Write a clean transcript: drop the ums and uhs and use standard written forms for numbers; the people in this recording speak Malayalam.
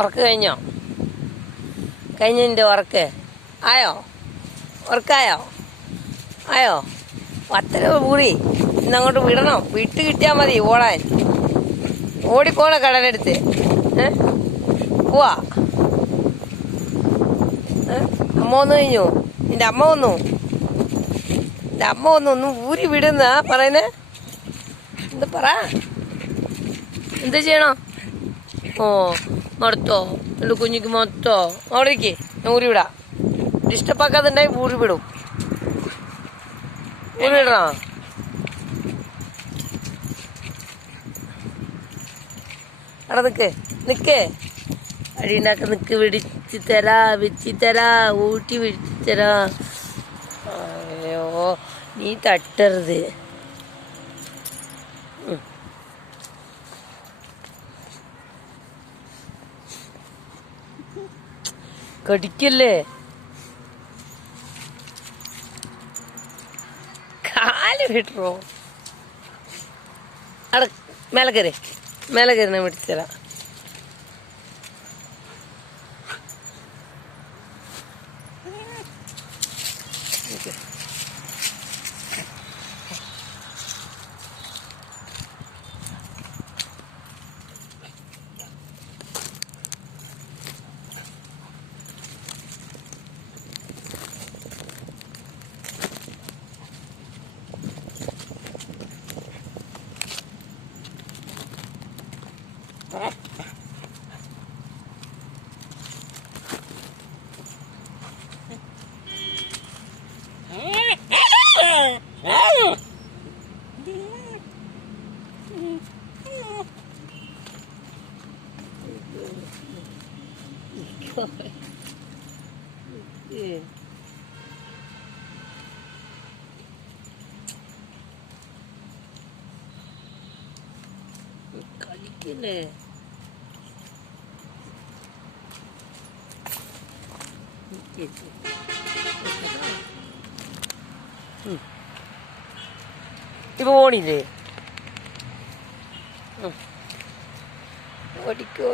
ഉറക്ക് കഴിഞ്ഞോ? കഴിഞ്ഞതിൻ്റെ ഉറക്ക് ആയോ? ഉറക്കായോ? ആയോ? 10 രൂപ കൂടി ഇന്നങ്ങോട്ട് വിടണം. വിട്ട് കിട്ടിയാൽ മതി ഓടാൻ. ഓടിപ്പോണ കടലെടുത്ത് പോവാ. അമ്മ വന്നു കഴിഞ്ഞു. നിന്റെ അമ്മ വന്നു. നിന്റെ അമ്മ വന്നു. ഒന്ന് ഊരി വിടുന്ന പറയുന്നേ. എന്ത് പറ? എന്ത് ചെയ്യണോ? ഓ മടുത്തോ? എൻ്റെ കുഞ്ഞിക്ക് മൊത്തോ? അവിടെ ഇരിക്കേ, ഞാൻ ഊരി വിടാം. ഇഷ്ടപ്പാക്കാതുണ്ടായി ഊരി വിടും. ഊരി വിടണോ? അവിടെ നിക്ക് അടിയുണ്ടാക്ക. നിക്ക് വിടിച്ച് തരാ, വെച്ച് തരാ, ഊട്ടി വിടിച്ച് തരാ. അയ്യോ നീ തട്ടരുത്. കടിക്കല്ലേ? കാല് വിട്ടോ? അവിടെ മേലെ കയറി ഞാൻ വിടിച്ചു തരാം. കളിക്കല്ലേ? ഇപ്പൊ ഓടില്ലേ? ഓടിക്കോ.